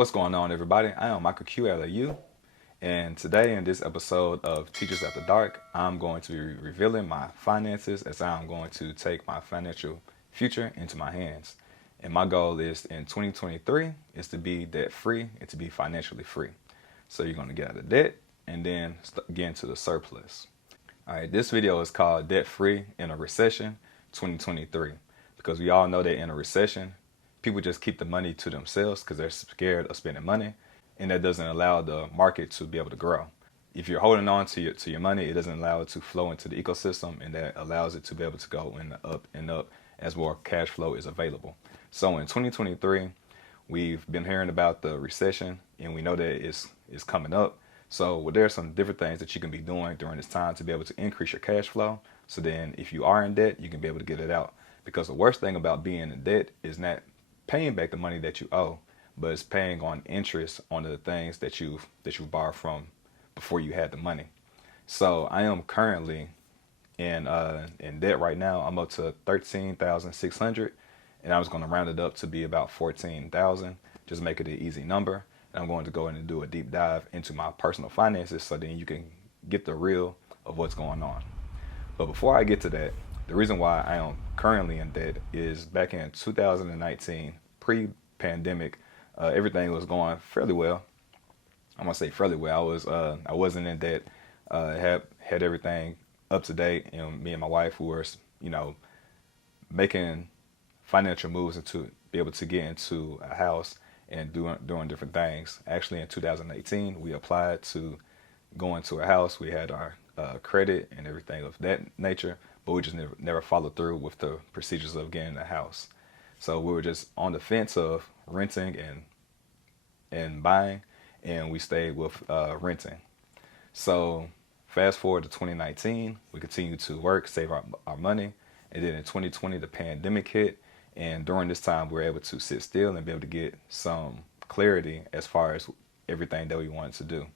What's going on, everybody? I am MichaelQLau, and today in this episode of Teachers After Dark, I'm going to be revealing my finances as I'm going to take my financial future into my hands. And my goal is in 2023 is to be debt free and to be financially free. So you're going to get out of debt and then get into the surplus. All right, this video is called Debt Free in a Recession 2023 because we all know that in a recession, people just keep the money to themselves because they're scared of spending money, and that doesn't allow the market to be able to grow. If you're holding on to your money, it doesn't allow it to flow into the ecosystem, and that allows it to be able to go in up and up as more cash flow is available. So in 2023, we've been hearing about the recession, and we know that it's coming up. So there are some different things that you can be doing during this time to be able to increase your cash flow. So then if you are in debt, you can be able to get it out. Because the worst thing about being in debt is not paying back the money that you owe, but it's paying on interest on the things that you borrowed from before you had the money. So I am currently in debt right now. I'm up to $13,600, and I was going to round it up to be about $14,000, just make it an easy number. And I'm going to go in and do a deep dive into my personal finances, so then you can get the real of what's going on. But before I get to that, the reason why I am currently in debt is back in 2019, pre-pandemic, everything was going fairly well. I'm gonna say fairly well. I wasn't in debt. Had everything up to date, and me and my wife were, making financial moves to be able to get into a house and doing different things. Actually, in 2018, we applied to go into a house. We had our credit and everything of that nature, but we just never followed through with the procedures of getting a house. So we were just on the fence of renting and buying, and we stayed with renting. So fast forward to 2019, we continued to work, save our money, and then in 2020 the pandemic hit, and during this time we were able to sit still and be able to get some clarity as far as everything that we wanted to do.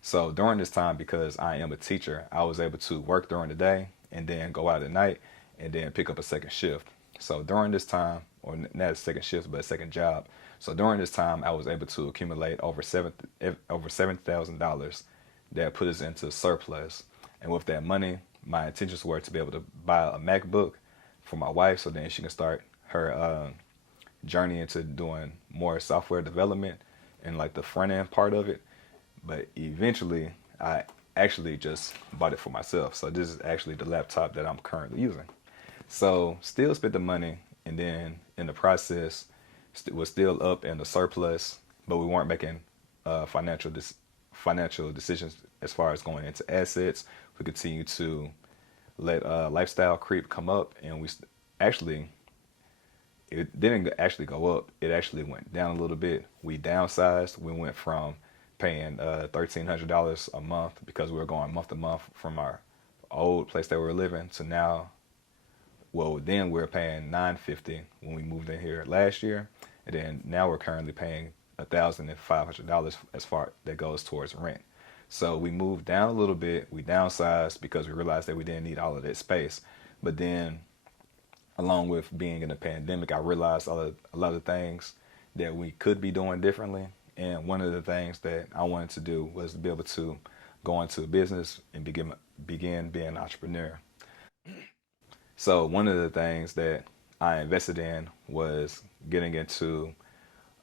So during this time, because I am a teacher, I was able to work during the day and then go out at night and then pick up a second shift. So during this time, or not a second shift, but a second job. So during this time, I was able to accumulate over $7,000 that put us into surplus. And with that money, my intentions were to be able to buy a MacBook for my wife, so then she can start her journey into doing more software development and like the front end part of it. But eventually, I actually just bought it for myself. So this is actually the laptop that I'm currently using. So still spent the money, and then in the process, was still up in the surplus, but we weren't making financial decisions as far as going into assets. We continue to let lifestyle creep come up, and it didn't actually go up. It actually went down a little bit. We downsized. We went from paying $1,300 a month because we were going month to month from our old place that we were living to now. Well, then we were paying $950 when we moved in here last year, and then now we're currently paying $1,500 as far that goes towards rent. So we moved down a little bit. We downsized because we realized that we didn't need all of that space. But then, along with being in the pandemic, I realized a lot of things that we could be doing differently. And one of the things that I wanted to do was to be able to go into a business and begin being an entrepreneur. So one of the things that I invested in was getting into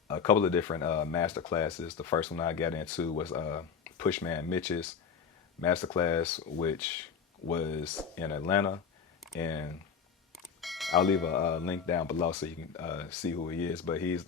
a couple of different master classes. The first one I got into was Pushman Mitch's masterclass, which was in Atlanta, and I'll leave a link down below so you can see who he is. But he's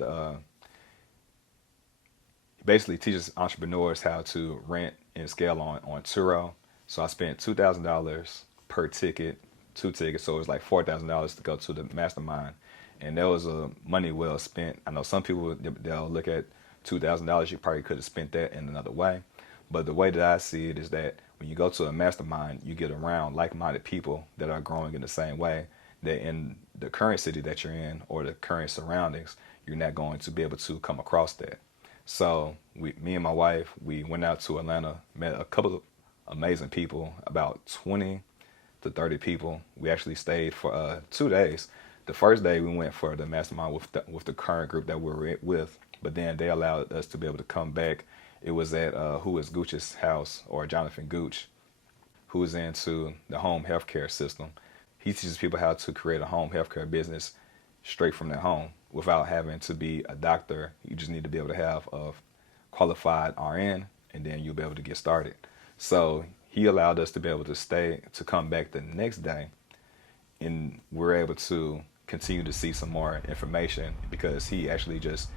basically teaches entrepreneurs how to rent and scale on Turo. So I spent $2,000 per ticket, 2 tickets, so it was like $4,000 to go to the mastermind, and that was money well spent. I know some people, they'll look at $2,000, you probably could have spent that in another way, but the way that I see it is that when you go to a mastermind, you get around like-minded people that are growing in the same way, that in the current city that you're in or the current surroundings, you're not going to be able to come across that. So me and my wife, we went out to Atlanta, met a couple of amazing people, about 20 to 30 people. We actually stayed for 2 days. The first day we went for the mastermind with the current group that we were with, but then they allowed us to be able to come back. It was at who is Gooch's house, or Jonathan Gooch, who is into the home healthcare system. He teaches people how to create a home healthcare business straight from their home without having to be a doctor. You just need to be able to have a qualified RN, and then you'll be able to get started. So he allowed us to be able to come back the next day, and we're able to continue to see some more information because he actually just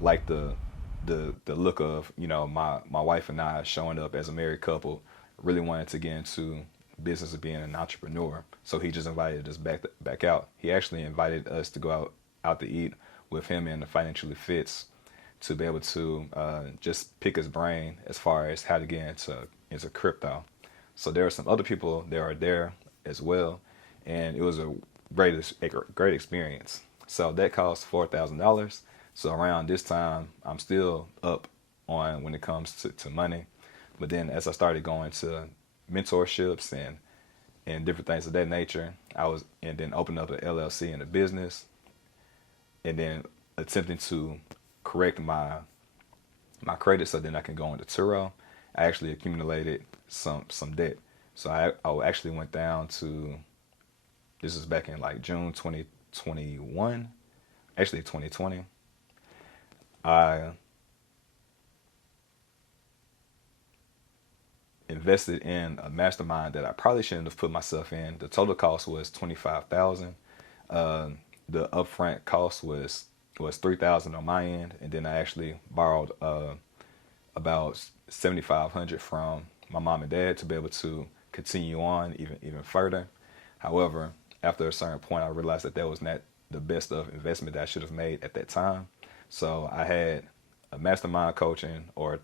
liked the look of, you know, my wife and I showing up as a married couple, really wanted to get into business of being an entrepreneur. So he just invited us back out. He actually invited us to go out to eat with him and the Financially Fits to be able to just pick his brain as far as how to get into crypto. So there are some other people that are there as well, and it was a great experience. So that cost $4,000. So around this time, I'm still up on when it comes to money. But then as I started going to mentorships and different things of that nature, and then opened up an LLC in the business, and then attempting to correct my credit so then I can go into Turo. I actually accumulated some debt. So I actually went down to, this is back in like June 2021, actually 2020. I invested in a mastermind that I probably shouldn't have put myself in. The total cost was $25,000. The upfront cost was $3,000 on my end, and then I actually borrowed about $7,500 from my mom and dad to be able to continue on even further. However, after a certain point, I realized that was not the best of investment that I should have made at that time. So I had a mastermind coaching or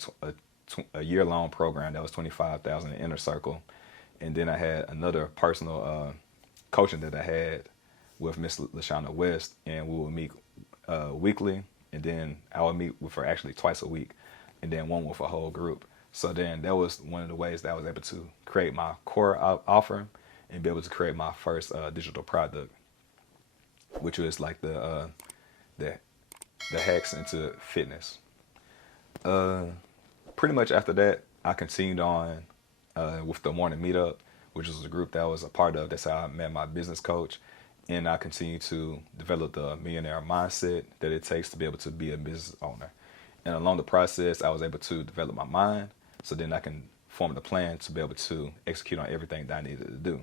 a year-long program that was $25,000 in Inner Circle, and then I had another personal coaching that I had with Miss LaShawna West, and we would meet weekly, and then I would meet with her actually twice a week, and then one with a whole group. So then that was one of the ways that I was able to create my core offer and be able to create my first digital product, which was like the hacks into fitness. Pretty much after that, I continued on with the morning meetup, which was a group that I was a part of. That's how I met my business coach. And I continued to develop the millionaire mindset that it takes to be able to be a business owner. And along the process, I was able to develop my mind so then I can form the plan to be able to execute on everything that I needed to do.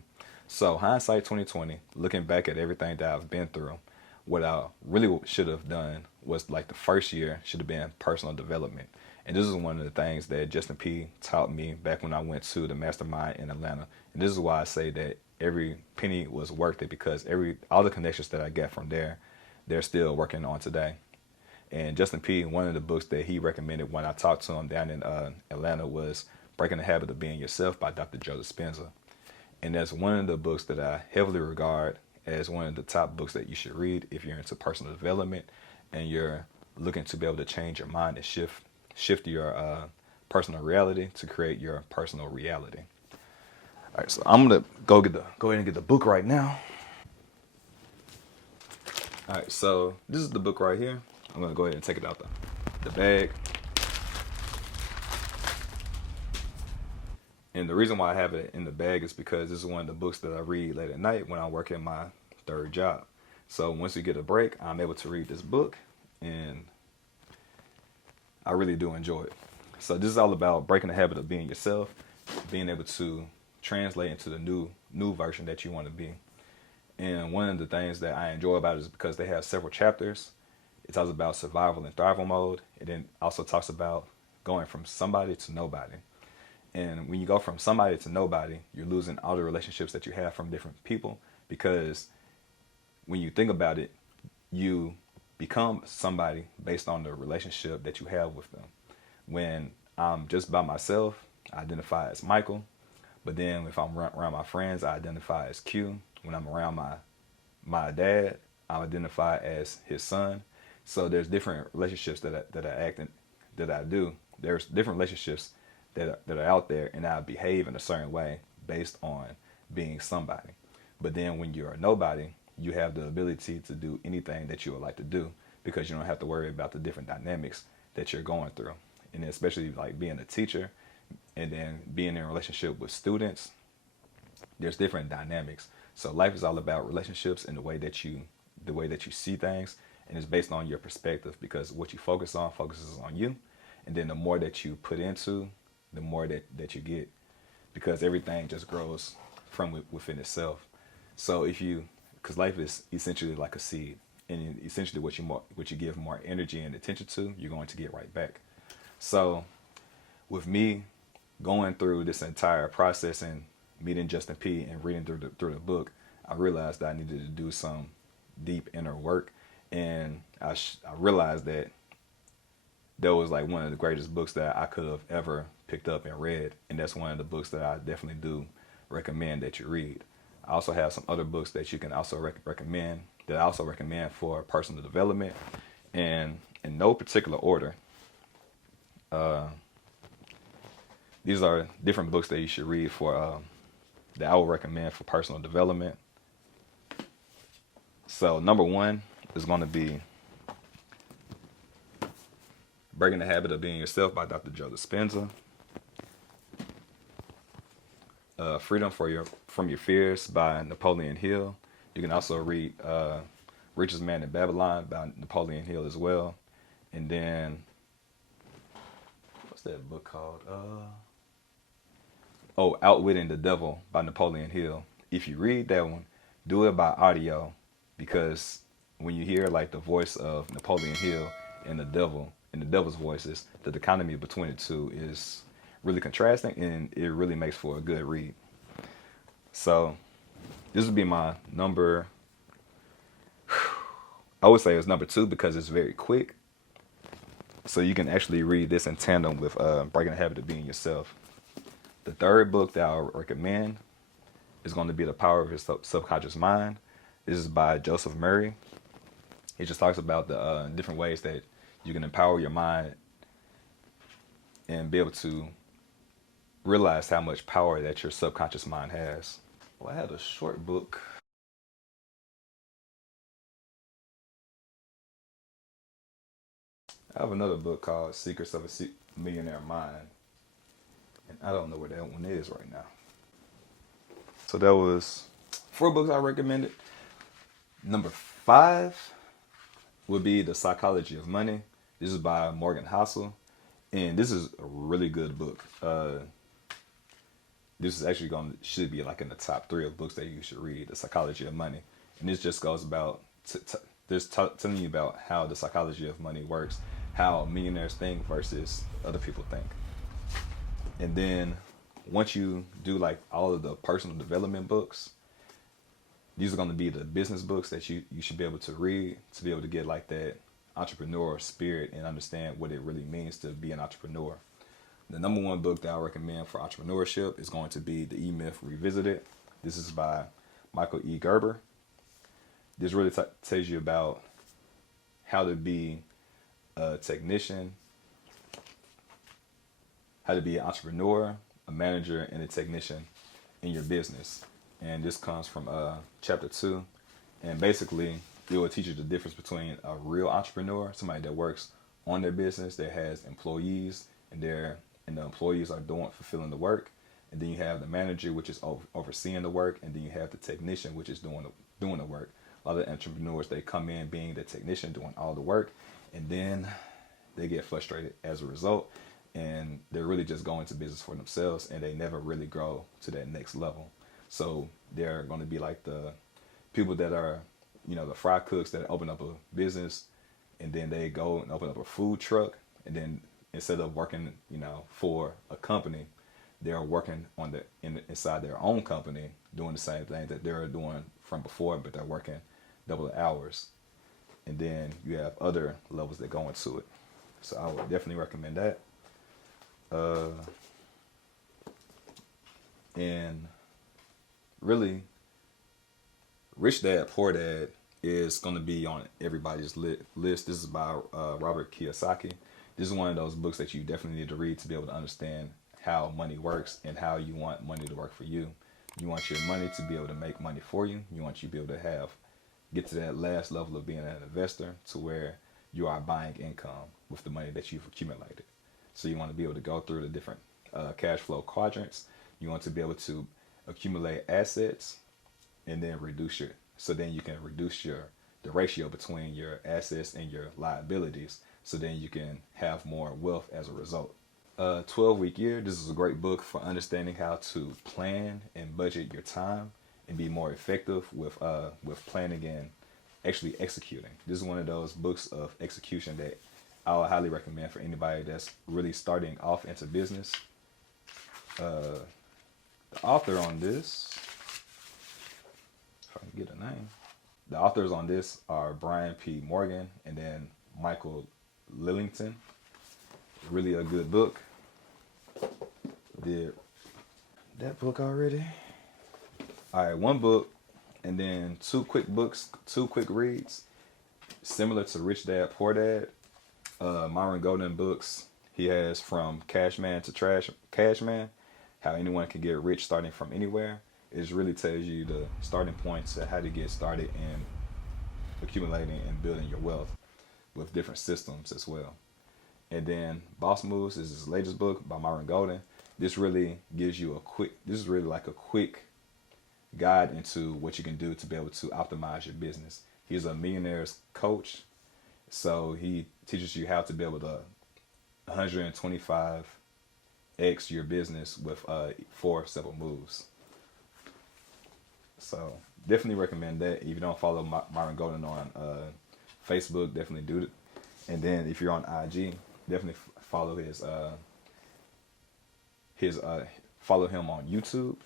So hindsight 2020, looking back at everything that I've been through, what I really should have done was like the first year should have been personal development. And this is one of the things that Justin P taught me back when I went to the mastermind in Atlanta. And this is why I say that every penny was worth it, because all the connections that I got from there, they're still working on today. And Justin P, one of the books that he recommended when I talked to him down in Atlanta was Breaking the Habit of Being Yourself by Dr. Joe Dispenza. And that's one of the books that I heavily regard as one of the top books that you should read if you're into personal development and you're looking to be able to change your mind and shift your personal reality to create your personal reality. All right, so I'm gonna go ahead and get the book right now. All right, so this is the book right here. I'm gonna go ahead and take it out the bag. And the reason why I have it in the bag is because this is one of the books that I read late at night when I work at my third job. So once we get a break, I'm able to read this book, and I really do enjoy it. So this is all about breaking the habit of being yourself, being able to translate into the new version that you want to be. And one of the things that I enjoy about it is because they have several chapters. It talks about survival and thrival mode. It then also talks about going from somebody to nobody. And when you go from somebody to nobody, you're losing all the relationships that you have from different people, because when you think about it, you become somebody based on the relationship that you have with them. When I'm just by myself, I identify as Michael. But then if I'm around my friends, I identify as Q. When I'm around my dad, I identify as his son. So there's different relationships that I do. There's different relationships that are out there, and I behave in a certain way based on being somebody. But then when you're a nobody, you have the ability to do anything that you would like to do, because you don't have to worry about the different dynamics that you're going through. And especially like being a teacher and then being in a relationship with students, there's different dynamics. So life is all about relationships and the way that you see things, and it's based on your perspective, because what you focus on focuses on you, and then the more that you put into, the more that you get, because everything just grows from within itself. So because life is essentially like a seed, and essentially what you give more energy and attention to, you're going to get right back. So with me going through this entire process and meeting Justin P and reading through the book, I realized that I needed to do some deep inner work, and I realized that was like one of the greatest books that I could have ever picked up and read, and that's one of the books that I definitely do recommend that you read. I also have some other books that you can also recommend that I also recommend for personal development, and in no particular order. These are different books that you should read for that I would recommend for personal development. So number one is going to be Breaking the Habit of Being Yourself by Dr. Joe Dispenza. Freedom from Your Fears by Napoleon Hill. You can also read Richest Man in Babylon by Napoleon Hill as well. And then, what's that book called? Outwitting the Devil by Napoleon Hill. If you read that one, do it by audio, because when you hear like the voice of Napoleon Hill and the devil's voices, the dichotomy between the two is really contrasting, and it really makes for a good read. So this would be my number. I would say it's number 2 because it's very quick. So you can actually read this in tandem with Breaking the Habit of Being Yourself. The third book that I'll recommend is going to be The Power of Your Subconscious Mind. This is by Joseph Murhy. He just talks about the different ways that you can empower your mind and be able to realize how much power that your subconscious mind has. Well, I had a short book. I have another book called Secrets of a Millionaire Mind, and I don't know where that one is right now. So that was 4 books I recommended. Number 5 would be The Psychology of Money. This is by Morgan Housel, and this is a really good book. This is actually should be like in the top 3 of books that you should read. The Psychology of Money, and this just goes about telling you about how the psychology of money works, how millionaires think versus other people think. And then once you do like all of the personal development books, these are going to be the business books that you should be able to read to be able to get like that entrepreneur spirit and understand what it really means to be an entrepreneur. The number 1 book that I recommend for entrepreneurship is going to be The E-Myth Revisited. This is by Michael E. Gerber. This really tells you about how to be a technician, how to be an entrepreneur, a manager, and a technician in your business. And this comes from chapter 2. And basically, it will teach you the difference between a real entrepreneur, somebody that works on their business, that has employees, and the employees are fulfilling the work. And then you have the manager, which is overseeing the work, and then you have the technician, which is doing the work. A lot of entrepreneurs, they come in being the technician, doing all the work, and then they get frustrated as a result, and they're really just going to business for themselves, and they never really grow to that next level. So they're going to be like the people that are, the fry cooks that open up a business, and then they go and open up a food truck, and then instead of working, for a company, they're working inside their own company, doing the same thing that they're doing from before, but they're working double the hours. And then you have other levels that go into it. So I would definitely recommend that. And really, Rich Dad, Poor Dad is going to be on everybody's list. This is by Robert Kiyosaki. This is one of those books that you definitely need to read to be able to understand how money works and how you want money to work for you. You want your money to be able to make money for you. You want you to be able to get to that last level of being an investor, to where you are buying income with the money that you've accumulated. So you want to be able to go through the different cash flow quadrants. You want to be able to accumulate assets and then so then you can reduce the ratio between your assets and your liabilities. So then you can have more wealth as a result. 12-week year. This is a great book for understanding how to plan and budget your time and be more effective with planning and actually executing. This is one of those books of execution that I would highly recommend for anybody that's really starting off into business. The author on this, if I can get a name, the authors on this are Brian P. Morgan and then Michael Lennington. Really a good book. Did that book already? All right, one book and then two quick reads, similar to Rich Dad Poor Dad. Myron Golden books. He has From Cash Man to Cash Man, how anyone can get rich starting from anywhere. It really tells you the starting points to how to get started in accumulating and building your wealth with different systems as well. And then Boss Moves is his latest book by Myron Golden. This really gives you this is really like a quick guide into what you can do to be able to optimize your business. He's a millionaire's coach. So he teaches you how to be able to 125x your business with 4 simple moves. So definitely recommend that. If you don't follow Myron Golden on Facebook, definitely do it. And then if you're on IG, definitely follow follow him on YouTube.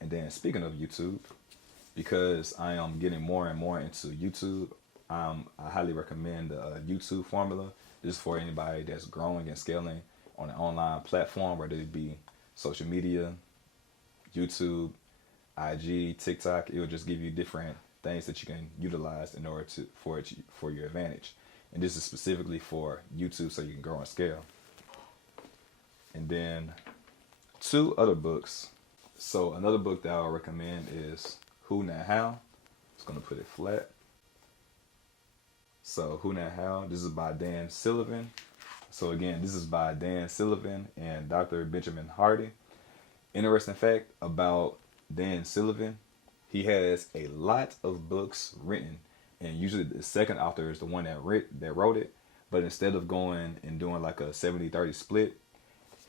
And then speaking of YouTube, because I am getting more and more into YouTube, I highly recommend the YouTube formula. This is for anybody that's growing and scaling on an online platform, whether it be social media, YouTube, IG, TikTok. It will just give you different things that you can utilize in order for your advantage. And this is specifically for YouTube, so you can grow and scale. And then 2 other books. So another book that I'll recommend is Who Not How. Just gonna put it flat. So Who Not How. This is by Dan Sullivan. So again, this is by Dan Sullivan and Dr. Benjamin Hardy. Interesting fact about Dan Sullivan, he has a lot of books written, and usually the second author is the one that wrote it. But instead of going and doing like a 70-30 split,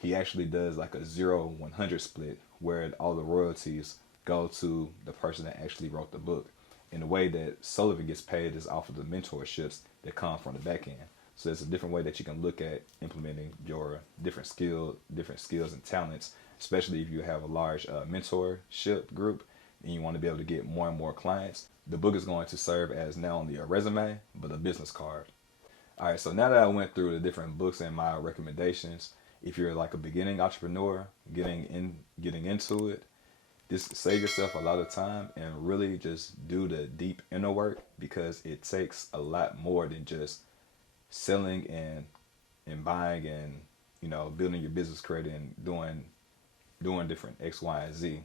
he actually does like a 0-100 split, where all the royalties go to the person that actually wrote the book. And the way that Sullivan gets paid is off of the mentorships that come from the back end. So there's a different way that you can look at implementing your different skills and talents, especially if you have a large mentorship group and you want to be able to get more and more clients. The book is going to serve as not only a resume, but a business card. All right, so now that I went through the different books and my recommendations, if you're like a beginning entrepreneur, getting into it, just save yourself a lot of time and really just do the deep inner work, because it takes a lot more than just selling and buying and, you know, building your business credit and doing different X, Y, and Z.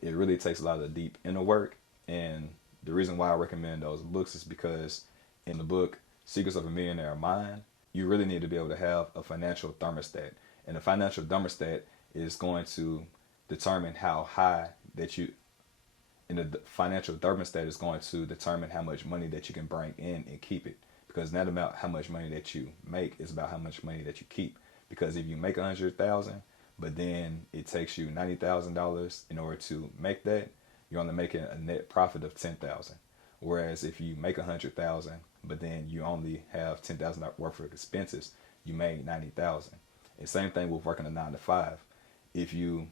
It really takes a lot of deep inner work. And the reason why I recommend those books is because in the book, Secrets of a Millionaire Mind, you really need to be able to have a financial thermostat. And the financial thermostat is going to determine how high that you, and the financial thermostat is going to determine how much money that you can bring in and keep it. Because not about how much money that you make, it's about how much money that you keep. Because if you make $100,000, but then it takes you $90,000 in order to make that, you're only making a net profit of $10,000. Whereas if you make $100,000, but then you only have $10,000 worth of expenses, you made $90,000. And same thing with working a 9-to-5. If you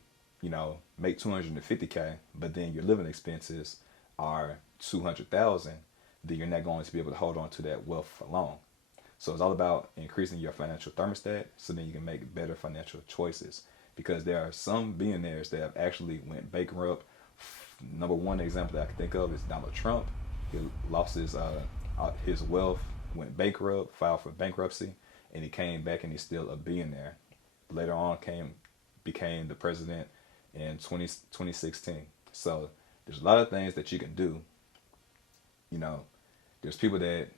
make $250K, but then your living expenses are $200,000, then you're not going to be able to hold on to that wealth for long. So it's all about increasing your financial thermostat so then you can make better financial choices. Because there are some billionaires that have actually went bankrupt. Number one example that I can think of is Donald Trump. He lost his wealth, went bankrupt, filed for bankruptcy, and he came back and he's still a billionaire. Later on became the president in 2016. So there's a lot of things that you can do. There's people that,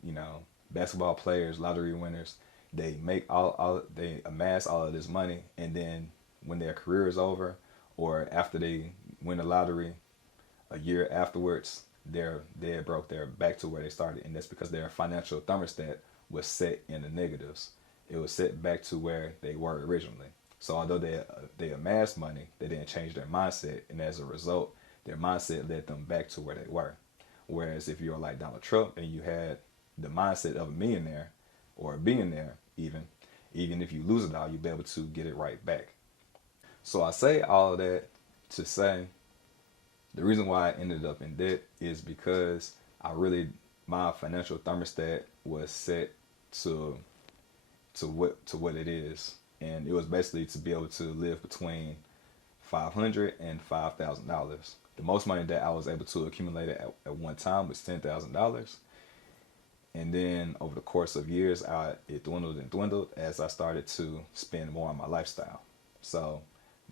basketball players, lottery winners, they they amass all of this money, and then when their career is over, or after they win the lottery, a year afterwards, they're broke. They're back to where they started, and that's because their financial thermostat was set in the negatives. It was set back to where they were originally. So although they amassed money, they didn't change their mindset, and as a result, their mindset led them back to where they were. Whereas if you're like Donald Trump and you had the mindset of a millionaire or a billionaire, even if you lose it all, you'll be able to get it right back. So I say all of that to say the reason why I ended up in debt is because my financial thermostat was set to what it is, and it was basically to be able to live between $500 and $5,000. The most money that I was able to accumulate at one time was $10,000. And then over the course of years, it dwindled and dwindled as I started to spend more on my lifestyle. So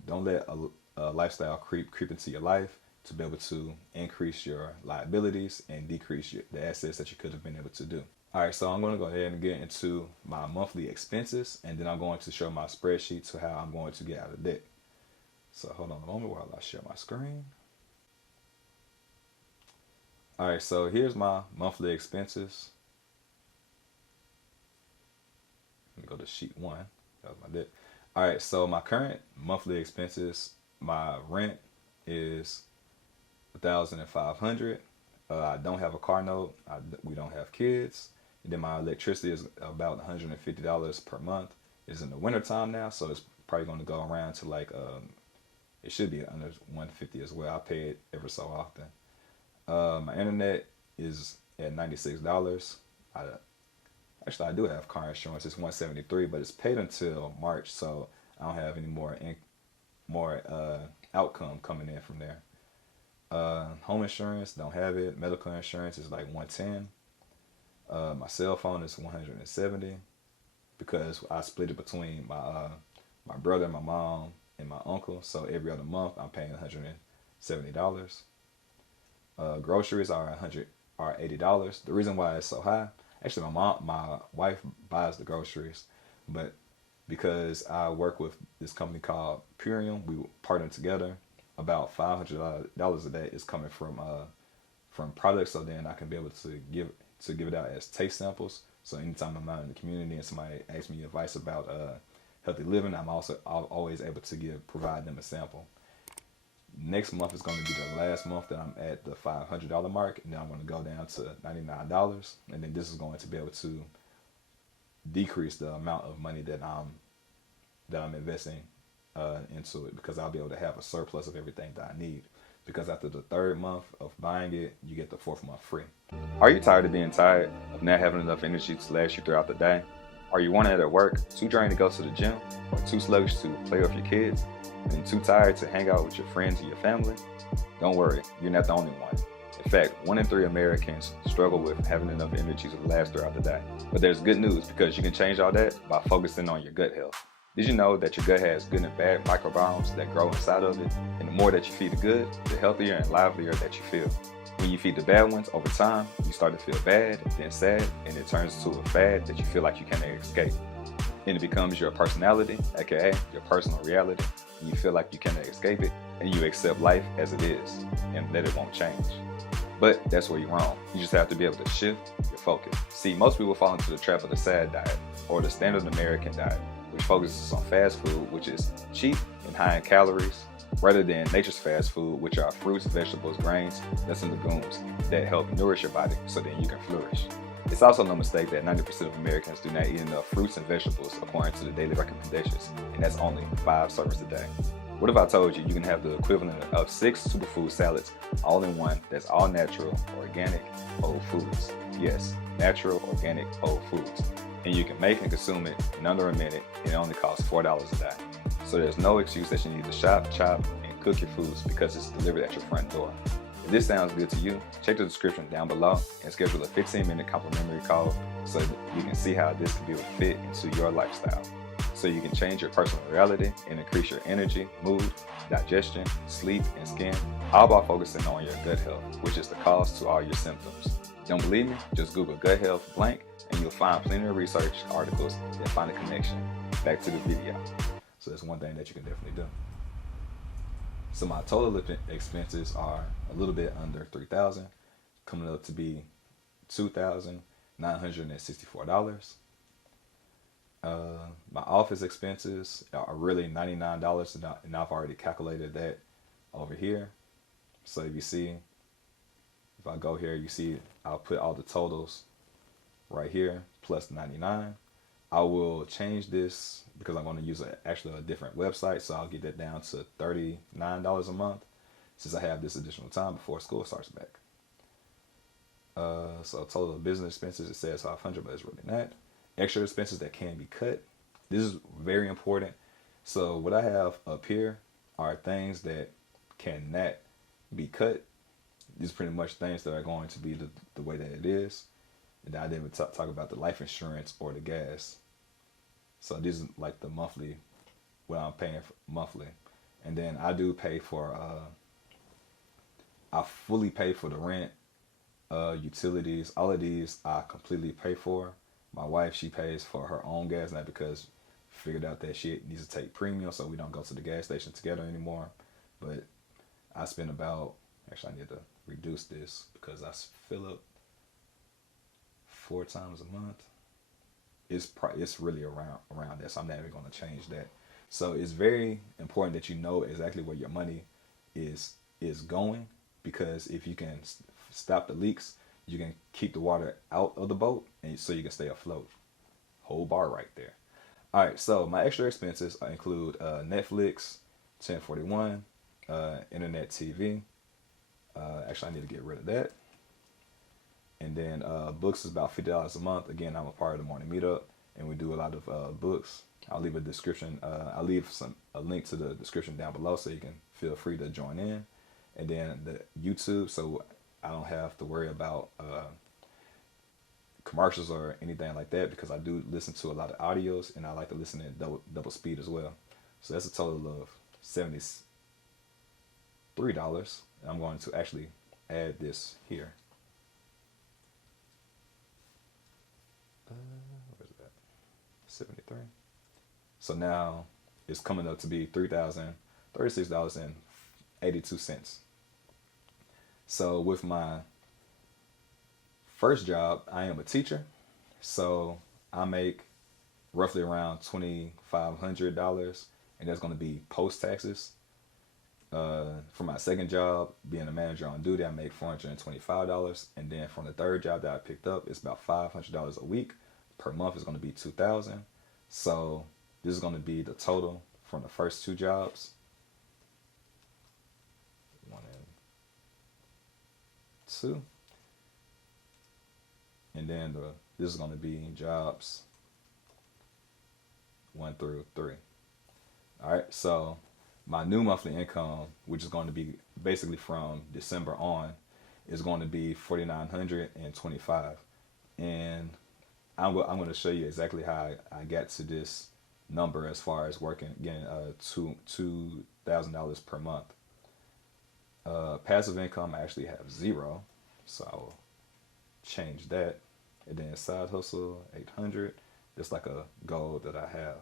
don't let a lifestyle creep into your life to be able to increase your liabilities and decrease the assets that you could have been able to do. All right, so I'm going to go ahead and get into my monthly expenses, and then I'm going to show my spreadsheet to how I'm going to get out of debt. So hold on a moment while I share my screen. All right, so here's my monthly expenses. Let me go to sheet 1. That was my debt. All right, so my current monthly expenses, my rent is $1,500. I don't have a car note. We don't have kids. And then my electricity is about $150 per month. It's in the winter time now, so it's probably going to go around to like it should be under $150 as well. I pay it ever so often. My internet is at $96. I do have car insurance. It's $173, but it's paid until March, so I don't have any more outcome coming in from there. Home insurance, don't have it. Medical insurance is like $110. My cell phone is $170 because I split it between my brother, my mom, and my uncle. So every other month I'm paying $170. Groceries are $80. The reason why it's so high, actually my wife buys the groceries, but because I work with this company called Purium, we partner together. About $500 of that is coming from products, so then I can be able to give it out as taste samples. So anytime I'm out in the community and somebody asks me advice about healthy living, I'm always able to provide them a sample. Next month is going to be the last month that I'm at the $500 mark, and then I'm going to go down to $99, and then this is going to be able to decrease the amount of money that I'm investing into it, because I'll be able to have a surplus of everything that I need. Because after the third month of buying it, you get the fourth month free. Are you tired of being tired, of not having enough energy to last you throughout the day? Are you one at work, too drained to go to the gym, or too sluggish to play with your kids, and too tired to hang out with your friends and your family? Don't worry, you're not the only one. In fact, 1 in 3 Americans struggle with having enough energy to last throughout the day. But there's good news, because you can change all that by focusing on your gut health. Did you know that your gut has good and bad microbiomes that grow inside of it? And the more that you feed the good, the healthier and livelier that you feel. When you feed the bad ones, over time, you start to feel bad, then sad, and it turns into a fad that you feel like you can't escape. And it becomes your personality, aka your personal reality, and you feel like you cannot escape it, and you accept life as it is, and that it won't change. But that's where you're wrong. You just have to be able to shift your focus. See, most people fall into the trap of the SAD diet, or the standard American diet, which focuses on fast food, which is cheap and high in calories, rather than nature's fast food, which are fruits, vegetables, grains, nuts, and legumes that help nourish your body so that you can flourish. It's also no mistake that 90% of Americans do not eat enough fruits and vegetables according to the daily recommendations, and that's only 5 servings a day. What if I told you you can have the equivalent of 6 superfood salads all in one that's all natural, organic, whole foods? Yes, natural, organic, whole foods. And you can make and consume it in under a minute, and it only costs $4 a day. So there's no excuse that you need to shop, chop, and cook your foods because it's delivered at your front door. If this sounds good to you, check the description down below and schedule a 15-minute complimentary call so that you can see how this can be a fit into your lifestyle. So you can change your personal reality and increase your energy, mood, digestion, sleep, and skin, all by focusing on your gut health, which is the cause to all your symptoms. Don't believe me? Just Google gut health blank and you'll find plenty of research articles that find a connection. Back to the video. So that's one thing that you can definitely do. So my total expenses are a little bit under $3,000, coming up to be $2,964. My office expenses are really $99, and I've already calculated that over here. So if you see, if I go here, you see I'll put all the totals right here, plus 99. I will change this because I'm going to use actually a different website, so I'll get that down to $39 a month since I have this additional time before school starts back. So total business expenses, it says 500, but it's really not. Extra expenses that can be cut. This is very important. So what I have up here are things that cannot be cut. These are pretty much things that are going to be the way that it is. And I didn't even talk about the life insurance or the gas. So this is like the monthly, what I'm paying for monthly. And then I do pay for, I fully pay for the rent, utilities, all of these I completely pay for. My wife, she pays for her own gas, not because figured out that she needs to take premium, so we don't go to the gas station together anymore. But I spend about, actually I need to reduce this because I fill up 4 times a month. It's really around that, so I'm not even going to change that. So it's very important that you know exactly where your money is going, because if you can stop the leaks, you can keep the water out of the boat, and so you can stay afloat. Whole bar right there. All right, so my extra expenses include Netflix, 1041, internet TV. Actually, I need to get rid of that. And then books is about $50 a month. Again, I'm a part of the morning meetup, and we do a lot of books. I'll leave a description. I'll leave a link to the description down below, so you can feel free to join in. And then the YouTube, so I don't have to worry about commercials or anything like that, because I do listen to a lot of audios, and I like to listen at double speed as well. So that's a total of $73. I'm going to actually add this here. Where's that? 73. So now it's coming up to be $3,036.82. So with my first job, I am a teacher, so I make roughly around $2,500, and that's going to be post taxes. For my second job, being a manager on duty, I make $425, and then from the third job that I picked up, it's about $500 a week. Per month is going to be $2,000. So this is going to be the total from the first 2 jobs. 1 and 2. And then this is going to be jobs 1 through 3. All right, so my new monthly income, which is going to be basically from December on, is going to be $4,925. And I'm going to show you exactly how I got to this number as far as getting $2,000 per month. Passive income, I actually have 0, so I will change that. And then side hustle, 800. It's like a goal that I have.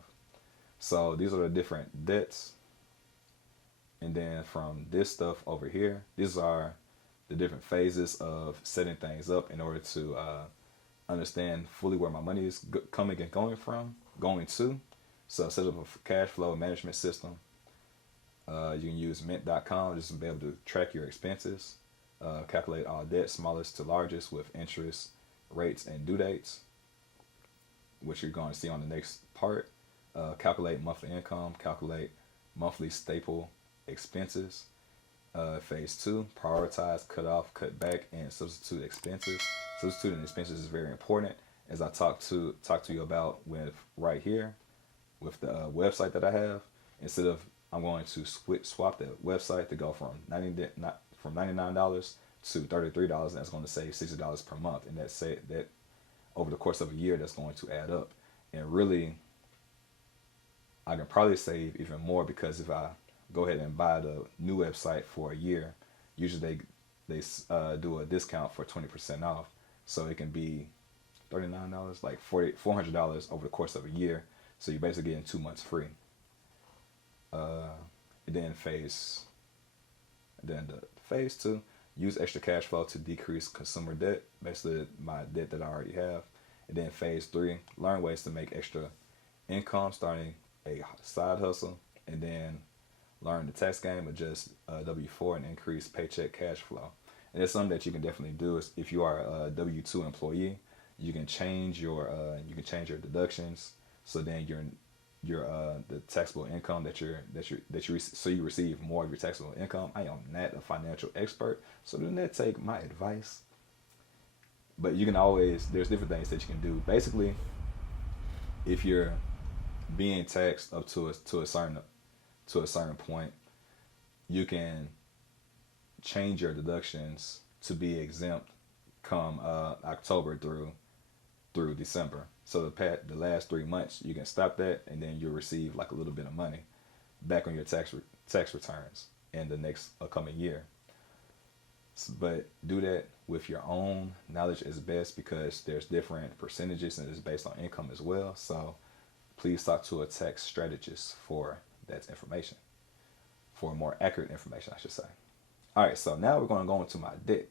So these are the different debts. And then from this stuff over here, these are the different phases of setting things up in order to understand fully where my money is coming and going to. So set up a cash flow management system. You can use mint.com just to be able to track your expenses, calculate all debt, smallest to largest, with interest, rates, and due dates, which you're going to see on the next part. Calculate monthly income, calculate monthly staple expenses. Phase 2, prioritize, cut off, cut back, and substitute expenses. Substituting expenses is very important, as I talk to you about with right here with the website that I have. Instead of, I'm going to swap the website to go from $99 to $33. That's going to save $60 per month, and that over the course of a year, that's going to add up. And really, I can probably save even more, because if I go ahead and buy the new website for a year, usually they do a discount for 20% off, so it can be $39, like $400 over the course of a year. So you're basically getting 2 months free. And then the phase two, use extra cash flow to decrease consumer debt, basically my debt that I already have. And then phase three, learn ways to make extra income, starting a side hustle, and then learn the tax game, adjust W-4 and increase paycheck cash flow. And that's something that you can definitely do. Is if you are a W-2 employee, you can change your deductions, so then your the taxable income so you receive more of your taxable income. I am not a financial expert, so do not take my advice. But you can always, there's different things that you can do. Basically, if you're being taxed up to a certain point, you can change your deductions to be exempt come October through December. So the last 3 months, you can stop that, and then you'll receive like a little bit of money back on your tax returns in the next upcoming year. But do that with your own knowledge is best, because there's different percentages and it's based on income as well. So please talk to a tax strategist for that information, for more accurate information, I should say. All right, so now we're going to go into my debt.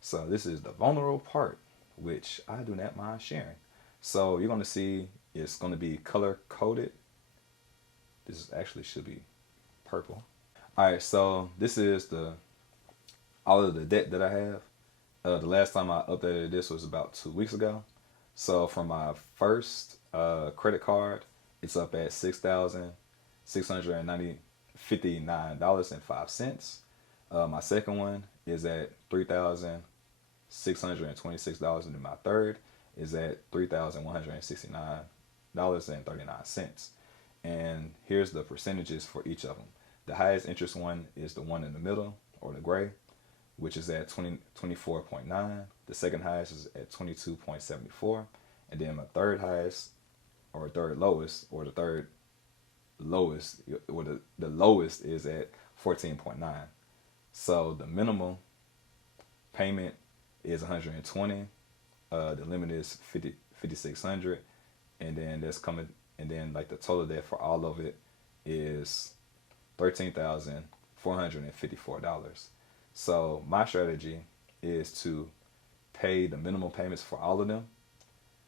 So this is the vulnerable part, which I do not mind sharing. So you're going to see it's going to be color coded. This actually should be purple. All right, so this is all of the debt that I have. The last time I updated this was about 2 weeks ago. So from my first credit card, it's up at $6,659.05. My second one is at $3,626, and my third is at $3,169.39. And here's the percentages for each of them. The highest interest one is the one in the middle, or the gray, which is at 24.9. The second highest is at 22.74. And then my third highest, or third lowest, or the lowest is at 14.9. So the minimum payment is 120. The limit is 5,600, and then like the total debt for all of it is $13,454. So my strategy is to pay the minimum payments for all of them.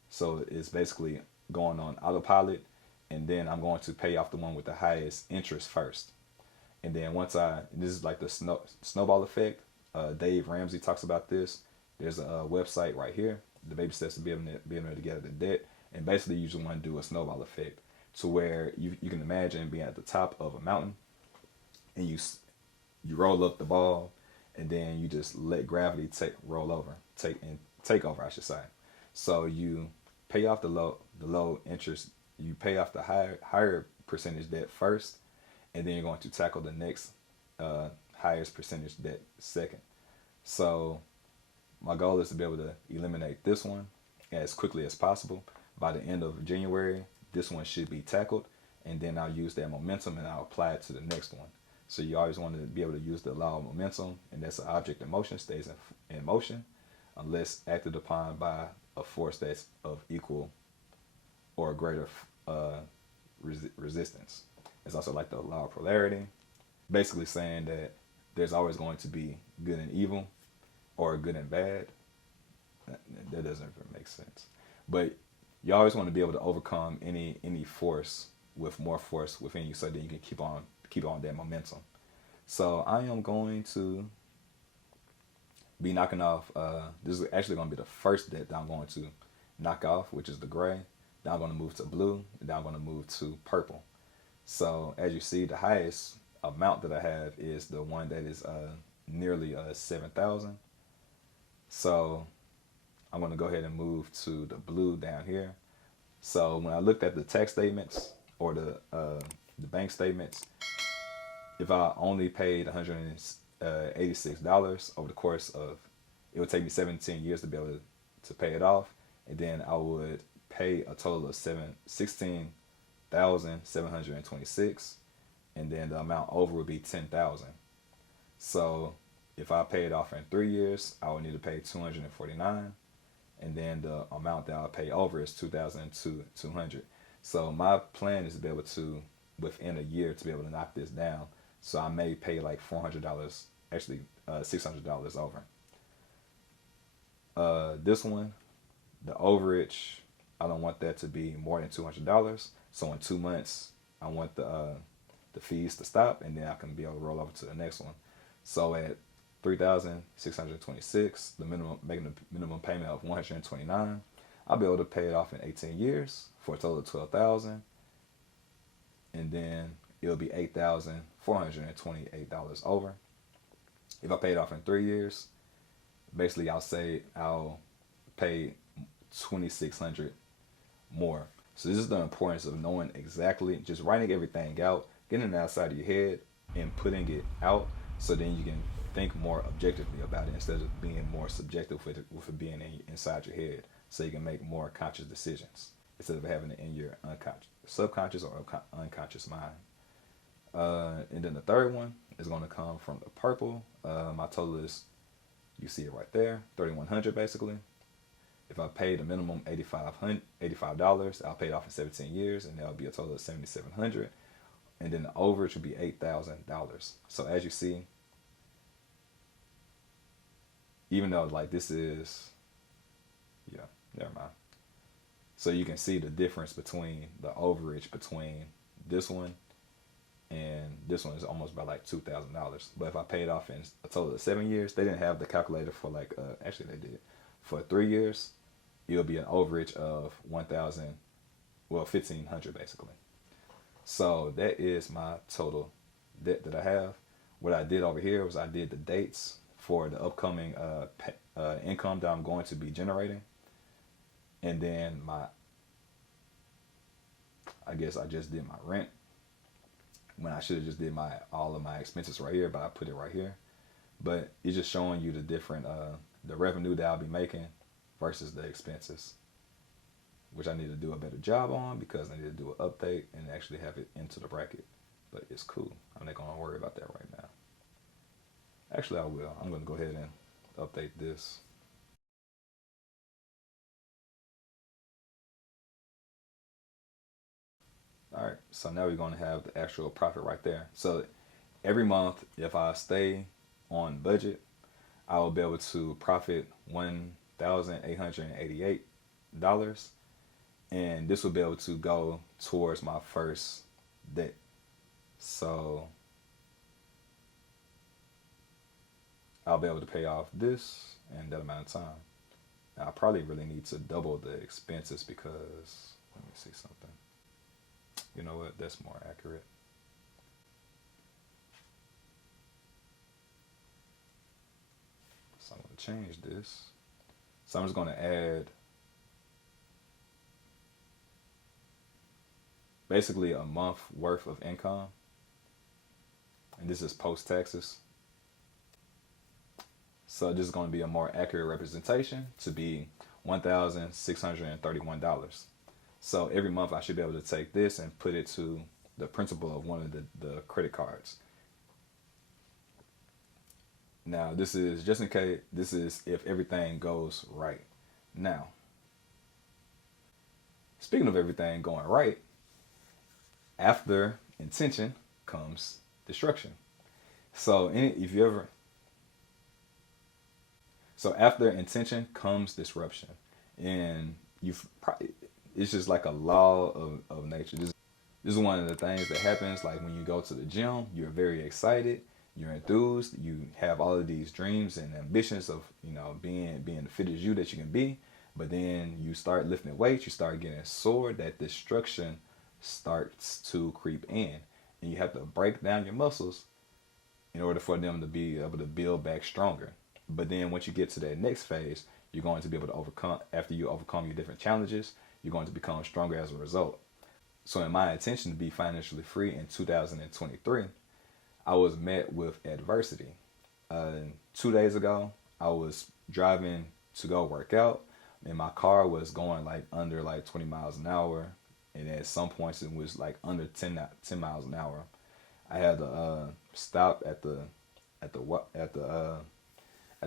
So it's basically going on autopilot, and then I'm going to pay off the one with the highest interest first. And then this is like the snowball effect. Dave Ramsey talks about this. There's a website right here, the baby steps to be able to get out of the debt. And basically you just want to do a snowball effect, to where you can imagine being at the top of a mountain, and you roll up the ball, and then you just let gravity take over, I should say. So you pay off the low interest, you pay off the higher percentage debt first, and then you're going to tackle the next highest percentage debt second. So my goal is to be able to eliminate this one as quickly as possible. By the end of January, this one should be tackled, and then I'll use that momentum and I'll apply it to the next one. So you always want to be able to use the law of momentum, and that's an object in motion stays in motion unless acted upon by a force that's of equal or greater resistance. It's also like the law of polarity, basically saying that there's always going to be good and evil, or good and bad. That doesn't even make sense. But you always want to be able to overcome any force with more force within you, so that you can keep on that momentum. So I am going to be knocking off, this is actually going to be the first debt that I'm going to knock off, which is the gray. Then I'm going to move to blue, and then I'm going to move to purple. So as you see, the highest amount that I have is the one that is nearly 7,000. So I'm going to go ahead and move to the blue down here. So when I looked at the tax statements, or the bank statements, if I only paid $186 over the course of, it would take me 17 years to be able to pay it off, and then I would pay a total of $16,726, and then the amount over would be $10,000. So if I pay it off in 3 years, I would need to pay $249, and then the amount that I'll pay over is $2,200. So my plan is to be able to, within a year, to be able to knock this down. So I may pay like $400, actually $600 over. This one, the overage, I don't want that to be more than $200. So in 2 months, I want the fees to stop, and then I can be able to roll over to the next one. So at $3,626, making the minimum payment of $129, I'll be able to pay it off in 18 years for a total of $12,000, and then it'll be $8,428 over. If I pay it off in 3 years, basically I'll pay $2,600 more. So this is the importance of knowing exactly, just writing everything out, getting it outside of your head, and putting it out, so then you can think more objectively about it instead of being more subjective with it being inside your head. So you can make more conscious decisions instead of having it in your subconscious or unconscious mind. And then the third one is going to come from the purple. My total is, you see it right there, $3,100 basically. If I pay the minimum $85, I'll pay it off in 17 years, and that'll be a total of $7,700. And then the overage would be $8,000. So as you see, even though like this is, yeah, never mind. So you can see the difference between the overage between this one and this one is almost by like $2,000. But if I pay it off in a total of 7 years, they didn't have the calculator for like, actually they did. For 3 years, it'll be an overage of $1,500 basically. So that is my total debt that I have. What I did over here was I did the dates for the upcoming income that I'm going to be generating. And then I guess I just did my rent, when I should have just did all of my expenses right here, but I put it right here. But it's just showing you the different, the revenue that I'll be making versus the expenses, which I need to do a better job on because I need to do an update and actually have it into the bracket. But it's cool. I'm not going to worry about that right now. Actually, I will. I'm going to go ahead and update this. All right, so now we're going to have the actual profit right there. So every month, if I stay on budget, I will be able to profit $1,888. And this will be able to go towards my first debt. So I'll be able to pay off this in that amount of time. Now, I probably really need to double the expenses because, let me see something. You know what? That's more accurate. So I'm going to change this. So I'm just going to add basically a month worth of income. And this is post taxes. So this is going to be a more accurate representation to be $1,631. So every month I should be able to take this and put it to the principal of one of the credit cards. Now this is just in case, this is if everything goes right. Now, speaking of everything going right, after intention comes destruction. So after intention comes disruption, and it's just like a law of nature. This is one of the things that happens. Like when you go to the gym, you're very excited, you're enthused, you have all of these dreams and ambitions of being the fittest you that you can be. But then you start lifting weights, you start getting sore. That destruction starts to creep in, and you have to break down your muscles in order for them to be able to build back stronger. But then once you get to that next phase, you're going to be able to overcome, after you overcome your different challenges, you're going to become stronger as a result. So in my intention to be financially free in 2023, I was met with adversity. 2 days ago, I was driving to go work out, and my car was going like under like 20 miles an hour. And at some points it was like under 10 miles an hour. I had to stop at the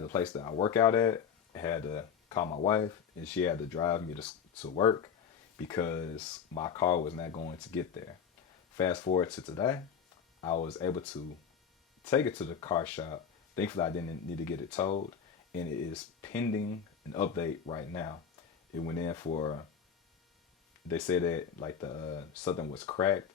place that I work out at. I had to call my wife, and she had to drive me to work because my car was not going to get there. Fast forward to today, I was able to take it to the car shop. Thankfully, I didn't need to get it towed, and it is pending an update right now. It went in for, they said that like the something was cracked,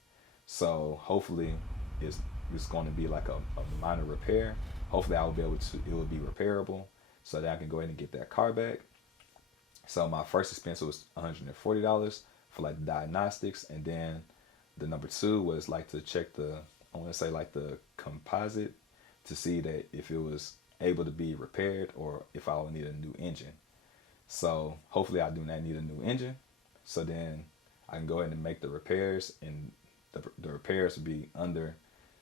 so hopefully it's going to be like a minor repair. Hopefully, I will be able to, it will be repairable, so that I can go ahead and get that car back. So my first expense was $140 for like the diagnostics, and then the number two was like to check the, I want to say like the composite, to see that if it was able to be repaired or if I would need a new engine. So hopefully I do not need a new engine. So then I can go ahead and make the repairs, and the repairs will be under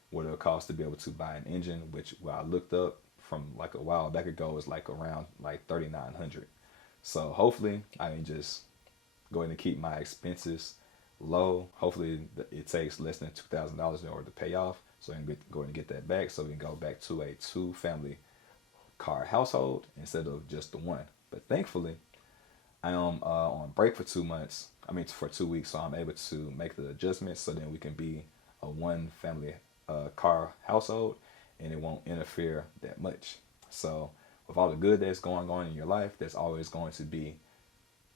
what it'll cost to be able to buy an engine, which what I looked up from like a while back ago is like around like $3,900. So hopefully I can just go ahead and keep my expenses low. Hopefully it takes less than $2,000 in order to pay off, so I can go ahead and get that back, so we can go back to a 2-family car household instead of just the one. But thankfully, I am on break for 2 months. I mean, for 2 weeks, so I'm able to make the adjustments, so then we can be a 1-family car household, and it won't interfere that much. So with all the good that's going on in your life, there's always going to be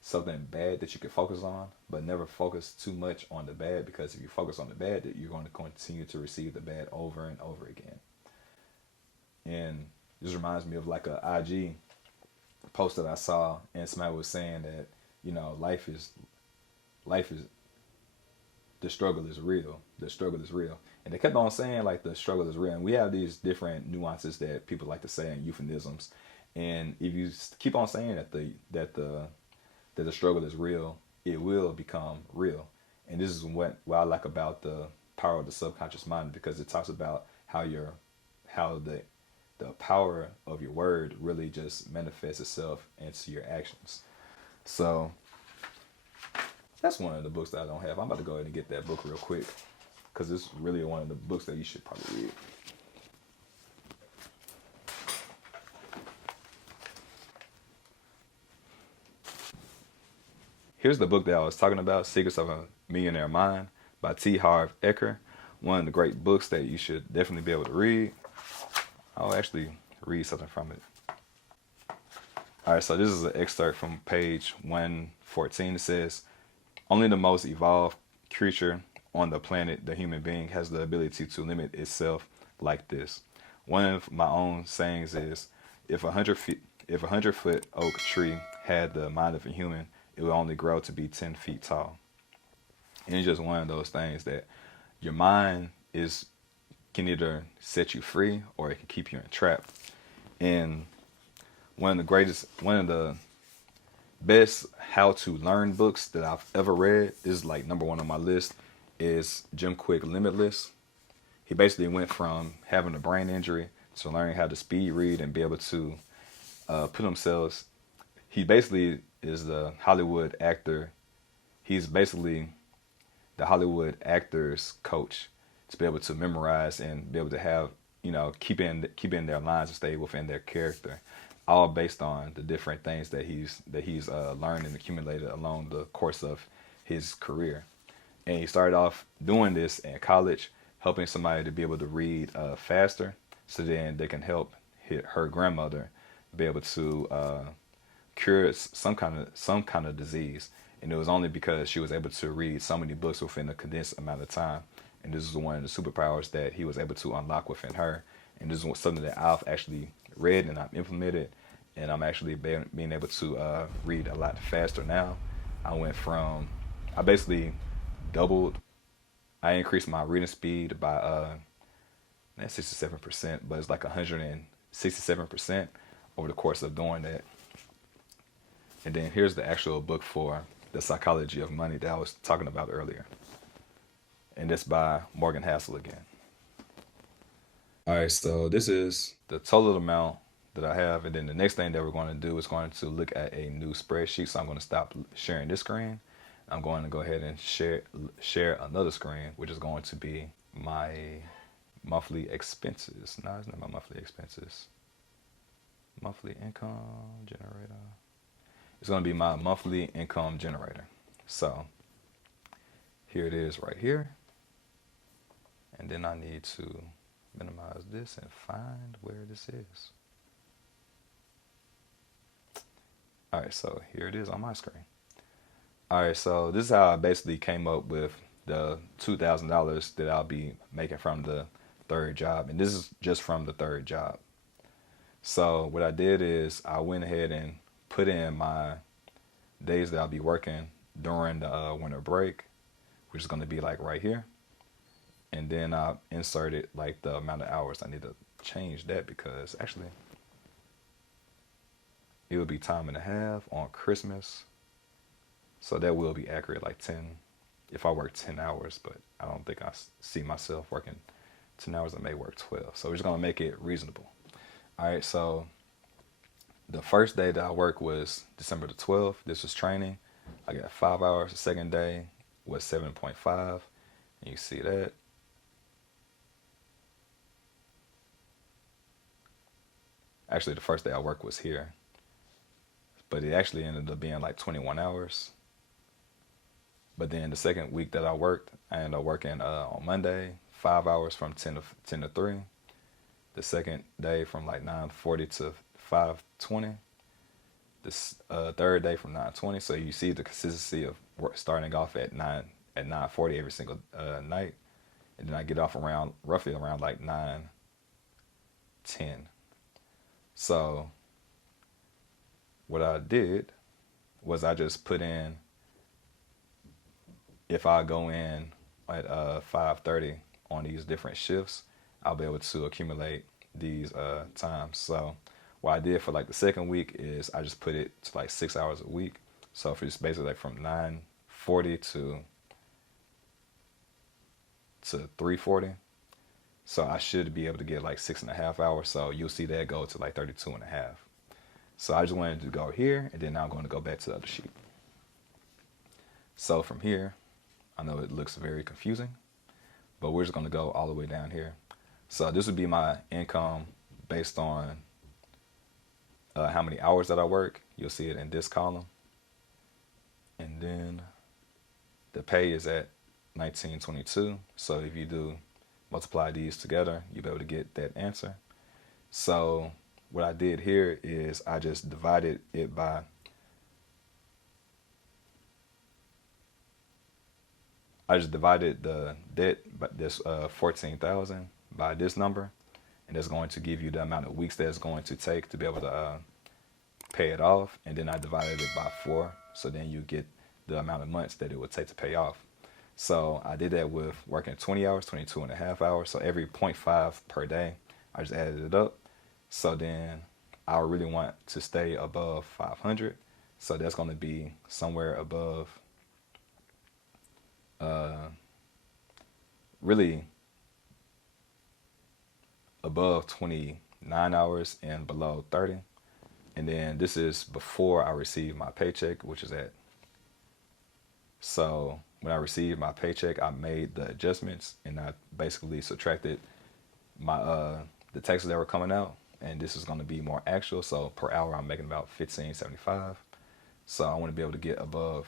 something bad that you can focus on, but never focus too much on the bad, because if you focus on the bad, that you're going to continue to receive the bad over and over again. And this reminds me of like a IG post that I saw, and somebody was saying that, you know, life is the struggle is real. The struggle is real. And they kept on saying like the struggle is real. And we have these different nuances that people like to say in euphemisms. And if you keep on saying that the struggle is real, it will become real. And this is what I like about the power of the subconscious mind, because it talks about how the power of your word really just manifests itself into your actions. So that's one of the books that I don't have. I'm about to go ahead and get that book real quick, because it's really one of the books that you should probably read. Here's the book that I was talking about, Secrets of a Millionaire Mind by T. Harv Eker. One of the great books that you should definitely be able to read. I'll actually read something from it. All right, so this is an excerpt from page 114. It says, "Only the most evolved creature on the planet, the human being, has the ability to limit itself like this. One of my own sayings is, if a 100-foot oak tree had the mind of a human, it will only grow to be 10 feet tall." And it's just one of those things that your mind can either set you free or it can keep you in a trap. And one of the best how to learn books that I've ever read, is like number one on my list, is Jim Quick Limitless. He basically went from having a brain injury to learning how to speed read and be able to put themselves. He basically is the Hollywood actor. He's basically the Hollywood actor's coach, to be able to memorize and be able to have, keep in their lines and stay within their character, all based on the different things that he's learned and accumulated along the course of his career. And he started off doing this in college, helping somebody to be able to read faster, so then they can help her grandmother be able to cure some kind of disease. And it was only because she was able to read so many books within a condensed amount of time. And this is one of the superpowers that he was able to unlock within her. And this is something that I've actually read and I've implemented. And I'm actually being able to read a lot faster now. I basically doubled. I increased my reading speed by not 67%, but it's like 167% over the course of doing that. And then here's the actual book for The Psychology of Money that I was talking about earlier. And it's by Morgan Housel again. All right, so this is the total amount that I have. And then the next thing that we're going to do is going to look at a new spreadsheet. So I'm going to stop sharing this screen. I'm going to go ahead and share another screen, which is going to be my monthly expenses. No, it's not my monthly expenses. Monthly income generator. It's going to be my monthly income generator. So here it is right here. And then I need to minimize this and find where this is. All right, so here it is on my screen. All right, so this is how I basically came up with the $2,000 that I'll be making from the third job. And this is just from the third job. So what I did is I went ahead and put in my days that I'll be working during the winter break, which is going to be like right here. And then I inserted like the amount of hours. I need to change that because actually it will be time and a half on Christmas. So that will be accurate, like 10, if I work 10 hours, but I don't think I see myself working 10 hours. I may work 12. So we're just going to make it reasonable. All right, so the first day that I worked was December the 12th. This was training. I got 5 hours. The second day was 7.5. And you see that. Actually, the first day I worked was here. But it actually ended up being like 21 hours. But then the second week that I worked, I ended up working on Monday, 5 hours from 10 to 3. The second day from like 9:40 to 5:20. This third day from 9:20. So you see the consistency of work starting off at 9:40 every single night, and then I get off roughly around like 9:10. So what I did was I just put in, if I go in at 5:30 on these different shifts, I'll be able to accumulate these times. So what I did for like the second week is I just put it to like 6 hours a week. So if it's basically like from 9:40 to 3:40, so I should be able to get like 6.5 hours. So you'll see that go to like 32.5. So I just wanted to go here, and then now I'm going to go back to the other sheet. So from here, I know it looks very confusing, but we're just going to go all the way down here. So this would be my income based on how many hours that I work. You'll see it in this column. And then the pay is at $19.22. So if you do multiply these together, you'll be able to get that answer. So what I did here is I just divided it by the debt, but this 14,000 by this number, and that's going to give you the amount of weeks that it's going to take to be able to pay it off. And then I divided it by 4, so then you get the amount of months that it would take to pay off. So I did that with working 20 hours, 22.5 hours. So every 0.5 per day, I just added it up. So then I really want to stay above 500. So that's going to be somewhere above, really above 29 hours and below 30. And then this is before I receive my paycheck, which is at, so when I received my paycheck, I made the adjustments and I basically subtracted my the taxes that were coming out, and this is going to be more actual. So per hour I'm making about $15.75. So I want to be able to get above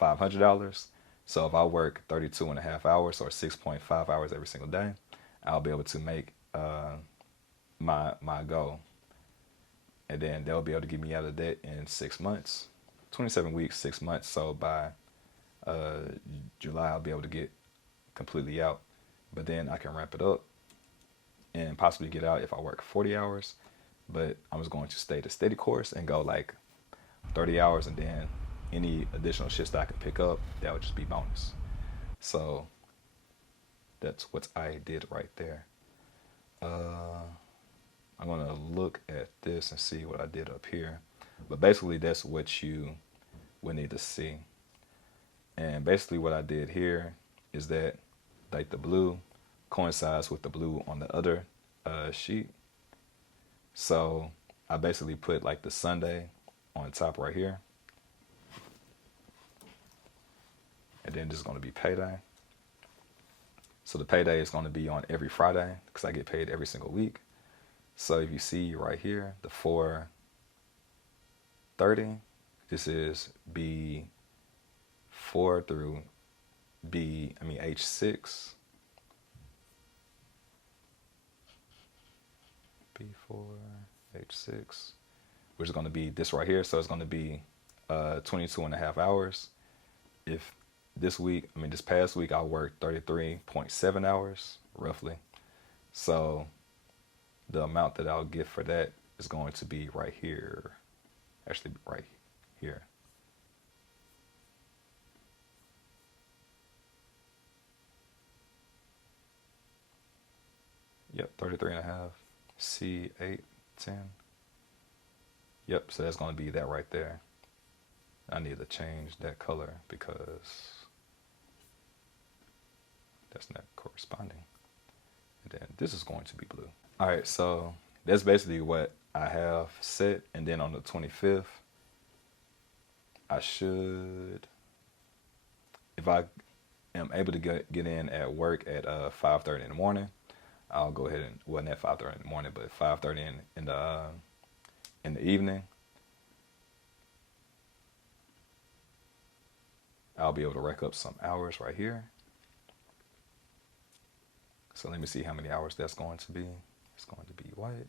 $500. So if I work 32.5 hours or 6.5 hours every single day, I'll be able to make my goal. And then they'll be able to get me out of debt in 6 months, 27 weeks, 6 months. So by July, I'll be able to get completely out. But then I can ramp it up and possibly get out if I work 40 hours. But I'm just going to stay the steady course and go like 30 hours, and then any additional shifts that I can pick up, that would just be bonus. So that's what I did right there. I'm going to look at this and see what I did up here. But basically, that's what you would need to see. And basically what I did here is that like the blue coincides with the blue on the other sheet. So I basically put like the Sunday on top right here. And then this is going to be payday. So the payday is going to be on every Friday because I get paid every single week. So if you see right here, the 4 30. This is B4 through H6. B4, H6, which is going to be this right here. So it's going to be 22.5 hours. If this past week I worked 33.7 hours roughly. So the amount that I'll get for that is going to be right here. Actually, right here. Yep, 33.5. C8, 10. Yep, so that's going to be that right there. I need to change that color because that's not corresponding. And then this is going to be blue. All right, so that's basically what I have set. And then on the 25th, I should, if I am able to get in at work at 5:30 in the morning, I'll go ahead and, well, not 5:30 in the morning, but 5:30 in the evening, I'll be able to rack up some hours right here. So let me see how many hours that's going to be. It's going to be white.